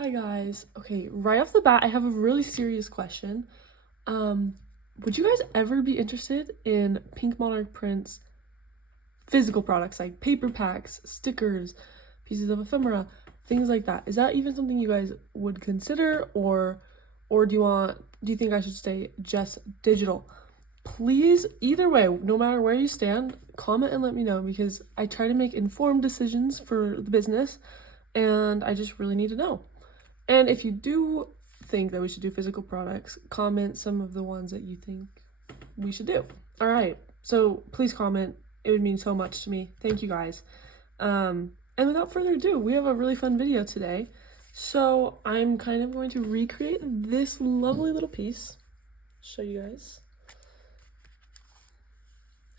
Hi guys. Okay, right off the bat, I have a really serious question. Would you guys ever be interested in Pink Monarch Print's physical products like paper packs, stickers, pieces of ephemera, things like that? Is that even something you guys would consider, or do you think I should stay just digital? Please, either way, no matter where you stand, comment and let me know because I try to make informed decisions for the business and I just really need to know. And if you do think that we should do physical products, comment some of the ones that you think we should do. All right, so please comment. It would mean so much to me. Thank you guys. And without further ado, we have a really fun video today. So I'm kind of going to recreate this lovely little piece. Show you guys.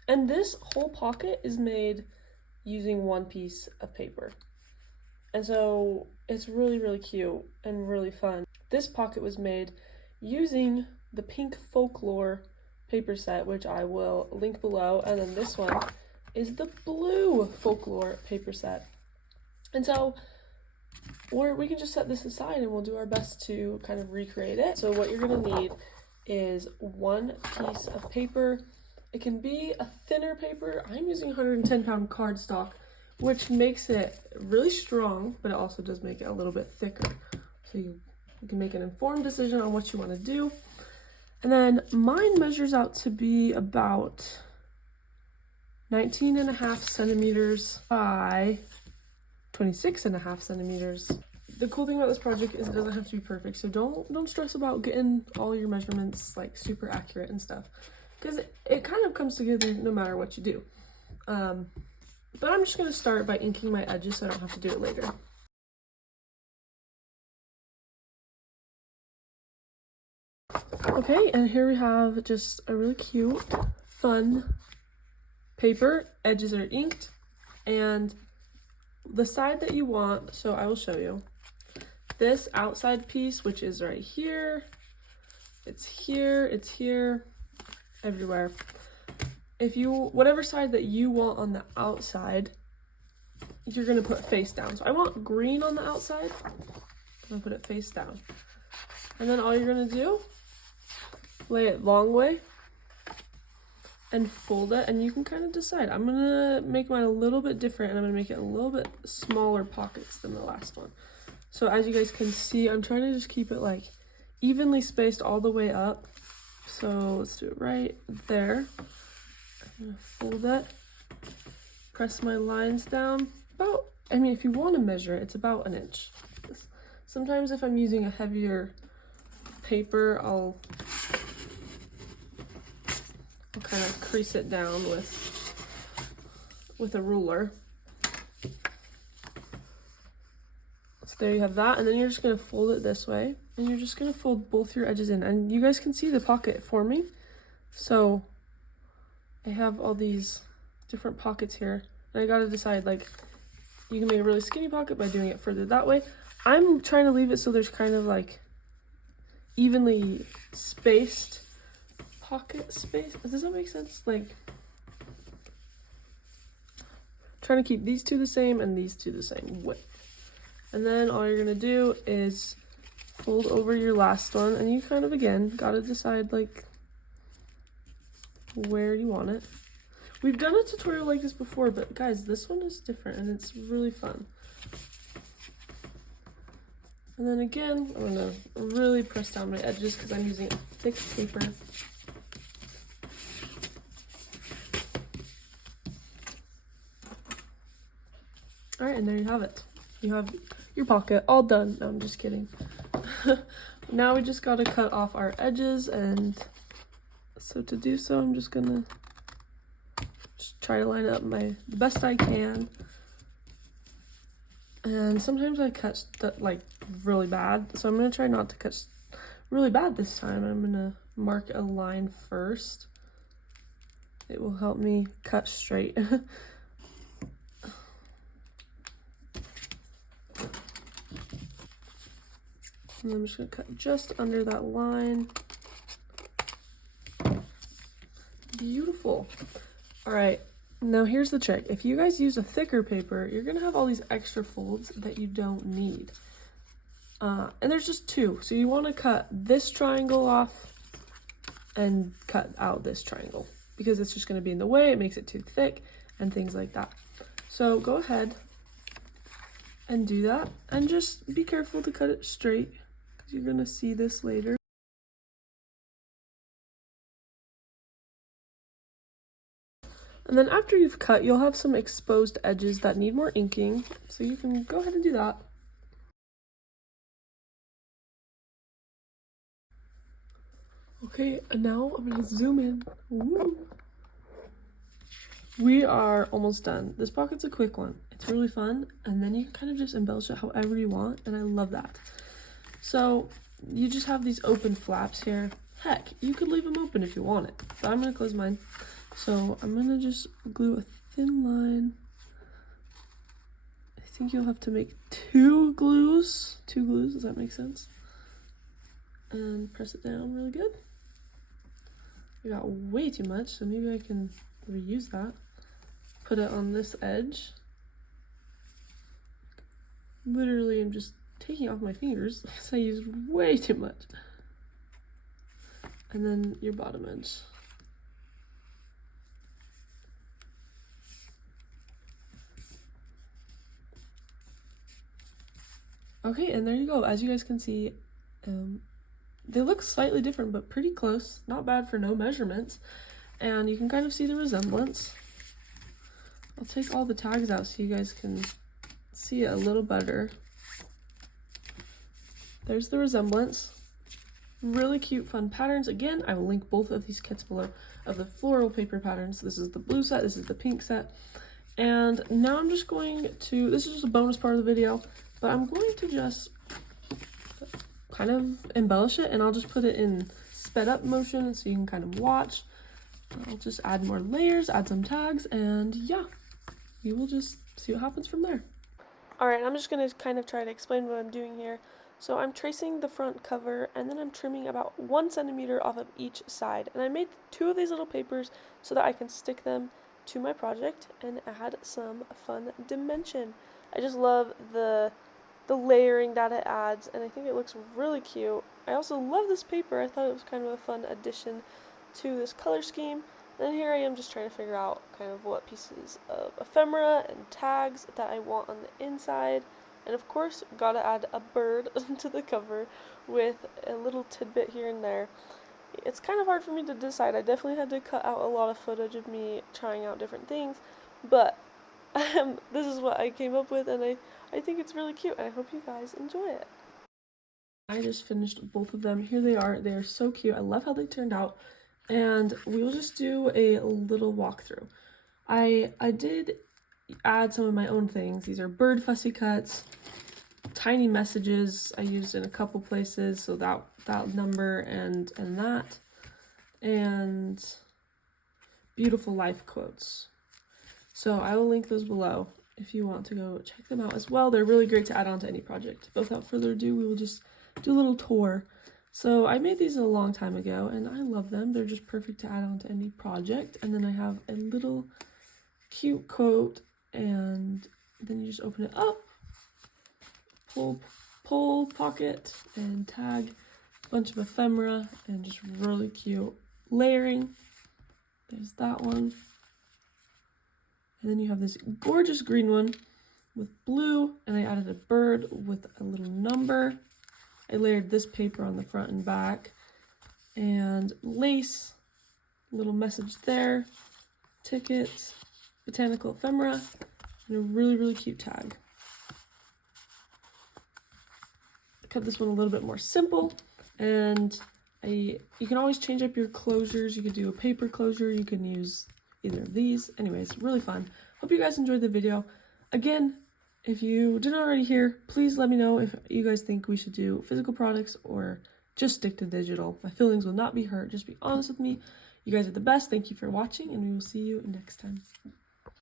And this whole pocket is made using one piece of paper. And so it's really, really cute and really fun. This pocket was made using the pink folklore paper set, which I will link below. And then this one is the blue folklore paper set. And so we can just set this aside and we'll do our best to kind of recreate it. So what you're gonna need is one piece of paper. It can be a thinner paper. I'm using 110-pound cardstock, which makes it really strong, but it also does make it a little bit thicker. So you can make an informed decision on what you want to do. And then mine measures out to be about 19.5 centimeters by 26.5 centimeters. The cool thing about this project is it doesn't have to be perfect, so don't stress about getting all your measurements like super accurate and stuff, because it kind of comes together no matter what you do. But I'm just going to start by inking my edges so I don't have to do it later. Okay, and here we have just a really cute, fun paper. Edges are inked, and the side that you want, so I will show you. This outside piece, which is right here, it's here, everywhere. Whatever side that you want on the outside, you're gonna put face down. So I want green on the outside, I'm gonna put it face down. And then all you're gonna do, lay it long way and fold it, and you can kind of decide. I'm gonna make mine a little bit different, and I'm gonna make it a little bit smaller pockets than the last one. So as you guys can see, I'm trying to just keep it like evenly spaced all the way up. So let's do it right there. I'm gonna fold it, press my lines down about, if you want to measure it, it's about an inch. Sometimes if I'm using a heavier paper, I'll kind of crease it down with a ruler. So there you have that, and then you're just gonna fold it this way, and you're just gonna fold both your edges in, and you guys can see the pocket forming. So I have all these different pockets here, and I gotta decide, like, you can make a really skinny pocket by doing it further that way. I'm trying to leave it so there's kind of like evenly spaced pocket space. Does that make sense? Like, trying to keep these two the same and these two the same width. And then all you're gonna do is fold over your last one, and you kind of, again, gotta decide like where you want it. We've done a tutorial like this before, but guys, this one is different and it's really fun. And then again, I'm gonna really press down my edges because I'm using thick paper. All right, and there you have it. You have your pocket all done. No, I'm just kidding. Now we just gotta cut off our edges, and so to do so, I'm just gonna try to line it up the best I can. And sometimes I cut like really bad, so I'm gonna try not to cut really bad this time. I'm gonna mark a line first. It will help me cut straight. And I'm just gonna cut just under that line. Beautiful. All right, now here's the trick. If you guys use a thicker paper, you're gonna have all these extra folds that you don't need. And there's just two. So you want to cut this triangle off and cut out this triangle because it's just going to be in the way. It makes it too thick and things like that. So go ahead and do that, and just be careful to cut it straight because you're going to see this later. And then after you've cut, you'll have some exposed edges that need more inking, so you can go ahead and do that. Okay, and now I'm gonna zoom in. Woo. We are almost done. This pocket's a quick one. It's really fun, and then you can kind of just embellish it however you want, and I love that. So you just have these open flaps here. Heck, you could leave them open if you want it, but I'm gonna close mine. So I'm gonna just glue a thin line. I think you'll have to make two glues, does that make sense? And press it down really good. I got way too much, so maybe I can reuse that. Put it on this edge. Literally, I'm just taking off my fingers because I used way too much. And then your bottom edge. Okay, and there you go. As you guys can see, they look slightly different, but pretty close. Not bad for no measurements. And you can kind of see the resemblance. I'll take all the tags out so you guys can see it a little better. There's the resemblance. Really cute, fun patterns. Again, I will link both of these kits below of the floral paper patterns. This is the blue set, this is the pink set. And now I'm just going to, this is just a bonus part of the video, but I'm going to just kind of embellish it, and I'll just put it in sped up motion so you can kind of watch. I'll just add more layers, add some tags, and yeah, we will just see what happens from there. Alright, I'm just going to kind of try to explain what I'm doing here. So I'm tracing the front cover, and then I'm trimming about 1 centimeter off of each side. And I made 2 of these little papers so that I can stick them to my project and add some fun dimension. I just love the layering that it adds, and I think it looks really cute. I also love this paper. I thought it was kind of a fun addition to this color scheme. And here I am just trying to figure out kind of what pieces of ephemera and tags that I want on the inside. And of course, gotta add a bird to the cover with a little tidbit here and there. It's kind of hard for me to decide. I definitely had to cut out a lot of footage of me trying out different things, but this is what I came up with, and I think it's really cute, and I hope you guys enjoy it. I just finished both of them. Here they are. They are so cute. I love how they turned out, and we will just do a little walkthrough. I did add some of my own things. These are bird fussy cuts, tiny messages I used in a couple places, so that number and that, and beautiful life quotes. So I will link those below if you want to go check them out as well. They're really great to add on to any project. But without further ado, we will just do a little tour. So I made these a long time ago, and I love them. They're just perfect to add on to any project. And then I have a little cute quote, and then you just open it up, pull pocket, and tag a bunch of ephemera, and just really cute layering. There's that one. And then you have this gorgeous green one with blue, and I added a bird with a little number. I layered this paper on the front and back, and lace, little message there, tickets, botanical ephemera, and a really, really cute tag. I cut this one a little bit more simple, and you can always change up your closures. You could do a paper closure, you can use either of these. Anyways, really fun. Hope you guys enjoyed the video. Again, if you didn't already hear, please let me know if you guys think we should do physical products or just stick to digital. My feelings will not be hurt. Just be honest with me. You guys are the best. Thank you for watching, and we will see you next time.